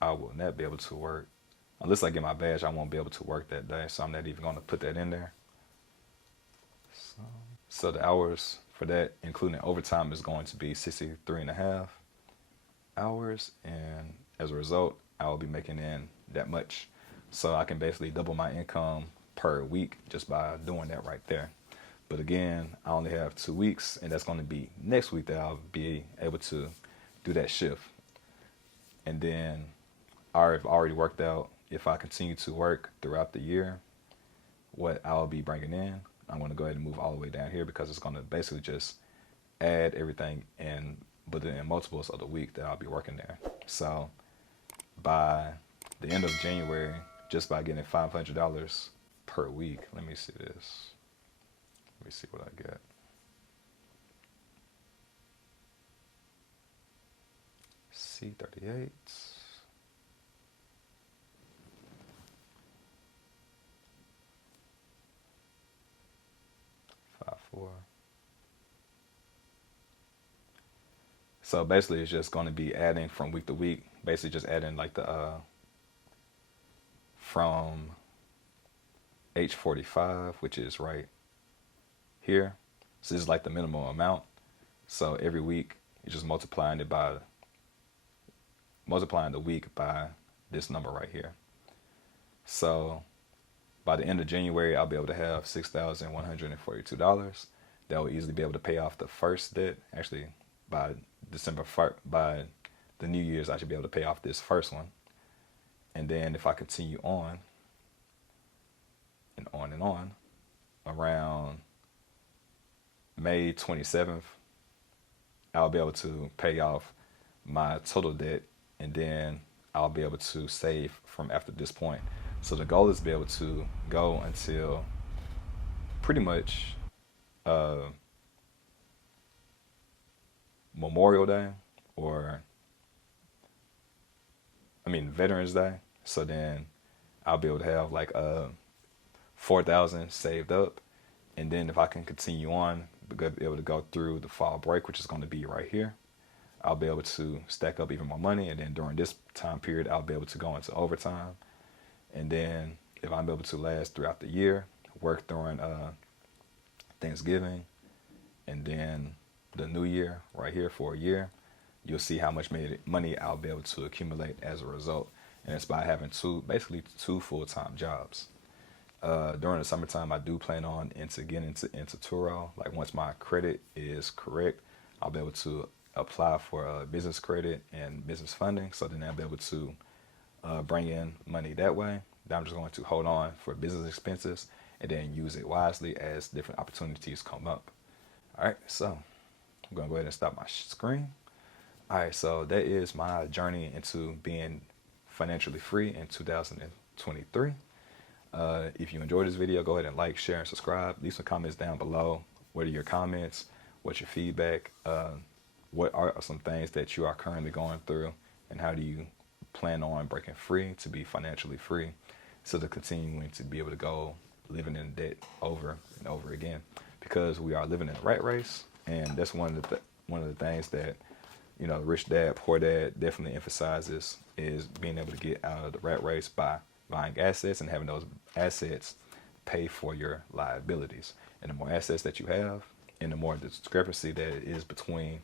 I will not be able to work, unless I get my badge, I won't be able to work that day. So I'm not even going to put that in there. So the hours for that, including overtime, is going to be 63.5 hours. And as a result, I will be making in that much. So I can basically double my income per week just by doing that right there. But again, I only have 2 weeks, and that's going to be next week that I'll be able to do that shift. And then I've already worked out, if I continue to work throughout the year, what I'll be bringing in. I'm going to go ahead and move all the way down here because it's going to basically just add everything in, but then in multiples of the week that I'll be working there. So by the end of January, just by getting $500 per week, let me see this. Let me see what I get. C38. 5.4. So basically it's just going to be adding from week to week, basically just adding like the from H45, which is right here. So this is like the minimum amount. So every week you're just multiplying the week by this number right here. So by the end of January, I'll be able to have $6,142. That will easily be able to pay off the first debt. Actually, by by the New Year's, I should be able to pay off this first one. And then if I continue on and on and on, around May 27th, I'll be able to pay off my total debt, and then I'll be able to save from after this point. So the goal is to be able to go until pretty much Memorial Day, or Veterans Day. So then I'll be able to have like 4,000 saved up, and then if I can continue on, be able to go through the fall break, which is going to be right here, I'll be able to stack up even more money, and then during this time period, I'll be able to go into overtime. And then if I'm able to last throughout the year, work during Thanksgiving, and then the New Year right here for a year, you'll see how much money I'll be able to accumulate as a result. And it's by having basically two full-time jobs. During the summertime, I do plan on getting into Turo. Like once my credit is correct, I'll be able to apply for business credit and business funding. So then I'll be able to bring in money that way. Then I'm just going to hold on for business expenses and then use it wisely as different opportunities come up. All right, so I'm going to go ahead and stop my screen. All right, so that is my journey into being financially free in 2023. If you enjoyed this video, go ahead and like, share, and subscribe. Leave some comments down below. What are your comments? What's your feedback? What are some things that you are currently going through, and how do you plan on breaking free to be financially free? instead of continuing to be able to go living in debt over and over again, because we are living in a rat race. And that's one of the things that, you know, Rich Dad Poor Dad definitely emphasizes, is being able to get out of the rat race by buying assets and having those assets pay for your liabilities. And the more assets that you have, and the more discrepancy that is between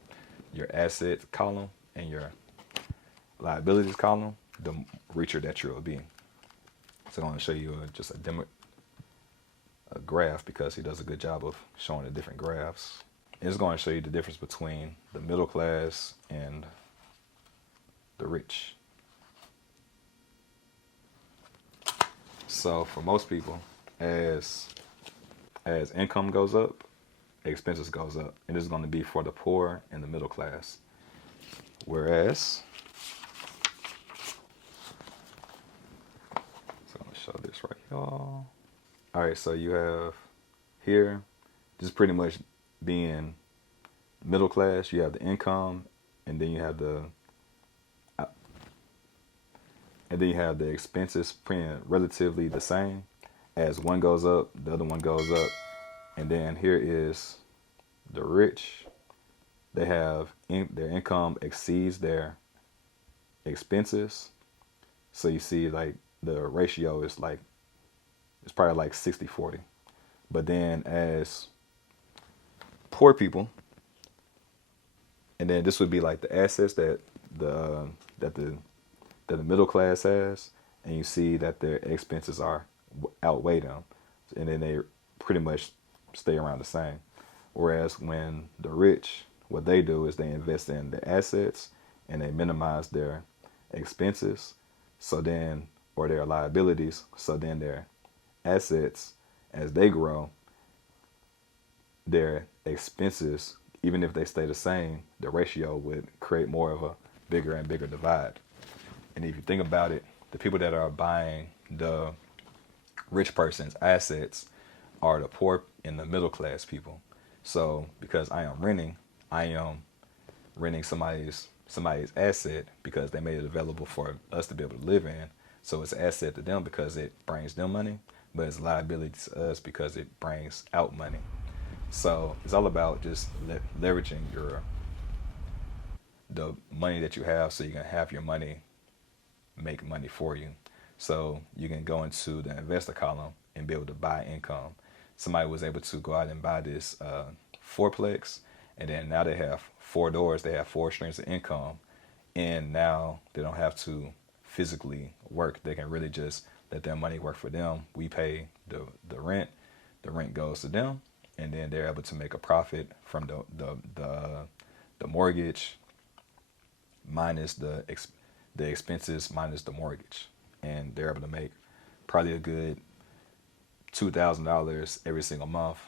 your asset column and your liabilities column, the richer that you'll be. So I'm going to show you just a graph, because he does a good job of showing the different graphs. It's going to show you the difference between the middle class and the rich. So for most people, as income goes up, expenses goes up. And this is going to be for the poor and the middle class. Whereas, so I'm going to show this right here. All right, so you have here, just pretty much being middle class, you have the income, and then you have the expenses being relatively the same. As one goes up, the other one goes up. And then here is the rich. They have their income exceeds their expenses. So you see, like, the ratio is like, it's probably like 60-40. But then as poor people, and then this would be like the assets that the middle class has, and you see that their expenses outweigh them, and then they pretty much stay around the same. Whereas when the rich, what they do is they invest in the assets and they minimize their expenses, so then, or their liabilities, so then their assets, as they grow, their expenses, even if they stay the same, the ratio would create more of a bigger and bigger divide. And if you think about it, the people that are buying the rich person's assets are the poor and the middle class people. So because I am renting somebody's asset because they made it available for us to be able to live in. So it's an asset to them because it brings them money, but it's a liability to us because it brings out money. So it's all about just leveraging the money that you have, so you can have your money make money for you. So you can go into the investor column and be able to buy income. Somebody was able to go out and buy this fourplex, and then now they have 4 doors, they have 4 streams of income, and now they don't have to physically work. They can really just let their money work for them. We pay the rent goes to them, and then they're able to make a profit from the mortgage minus the expenses minus the mortgage, and they're able to make probably a good $2,000 every single month,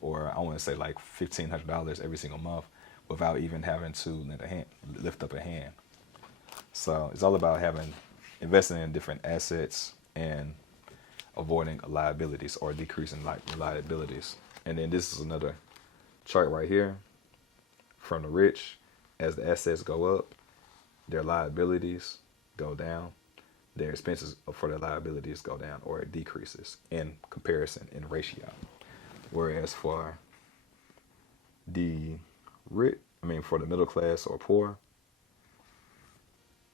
or I want to say like $1,500 every single month, without even having to lift up a hand. So it's all about investing in different assets and avoiding liabilities or decreasing liabilities. And then this is another chart right here from the rich. As the assets go up, their liabilities go down. Their expenses for their liabilities go down, or it decreases in comparison, in ratio. Whereas for the for the middle class or poor,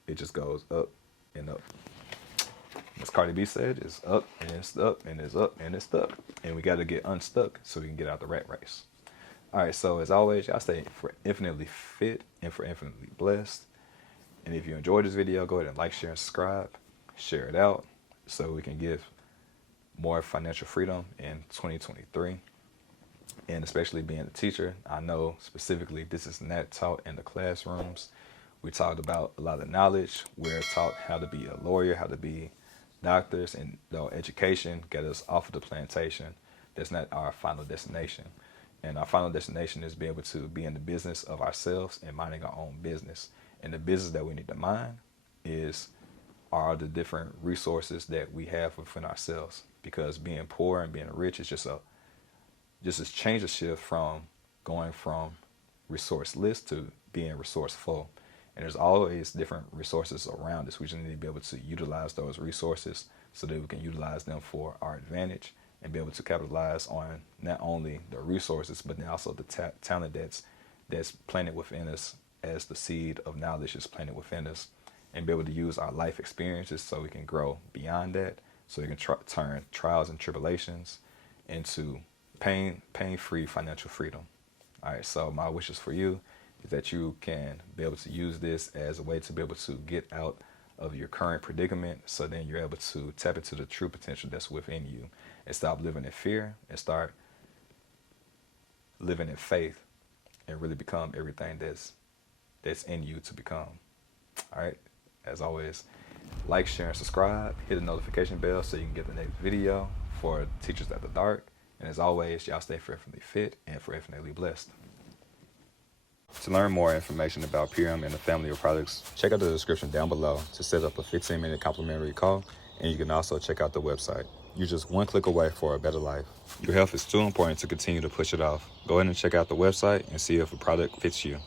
it just goes up and up. As Cardi B said, it's up and it's up and it's up and it's stuck. And we got to get unstuck so we can get out the rat race. All right, so as always, y'all stay for infinitely fit and for infinitely blessed. And if you enjoyed this video, go ahead and like, share, and subscribe. Share it out so we can give more financial freedom in 2023. And especially being a teacher, I know specifically this is not taught in the classrooms. We talked about a lot of knowledge. We're taught how to be a lawyer, how to be doctors, and education get us off of the plantation. That's not our final destination. And our final destination is be able to be in the business of ourselves and minding our own business. And the business that we need to mind are the different resources that we have within ourselves. Because being poor and being rich is just a change of shift from going from resourceless to being resourceful. And there's always different resources around us. We just need to be able to utilize those resources so that we can utilize them for our advantage and be able to capitalize on not only the resources, but then also the talent that's planted within us as the seed of knowledge is planted within us, and be able to use our life experiences so we can grow beyond that, so we can turn trials and tribulations into pain-free financial freedom. All right, so my wishes for you is that you can be able to use this as a way to be able to get out of your current predicament, so then you're able to tap into the true potential that's within you and stop living in fear and start living in faith and really become everything that's in you to become. All right, as always, like, share, and subscribe. Hit the notification bell so you can get the next video for Teachers After Dark. And as always, y'all stay foreverly fit and foreverly blessed. To learn more information about Purium and the family of products, check out the description down below to set up a 15-minute complimentary call, and you can also check out the website. You're just one click away for a better life. Your health is too important to continue to push it off. Go ahead and check out the website and see if a product fits you.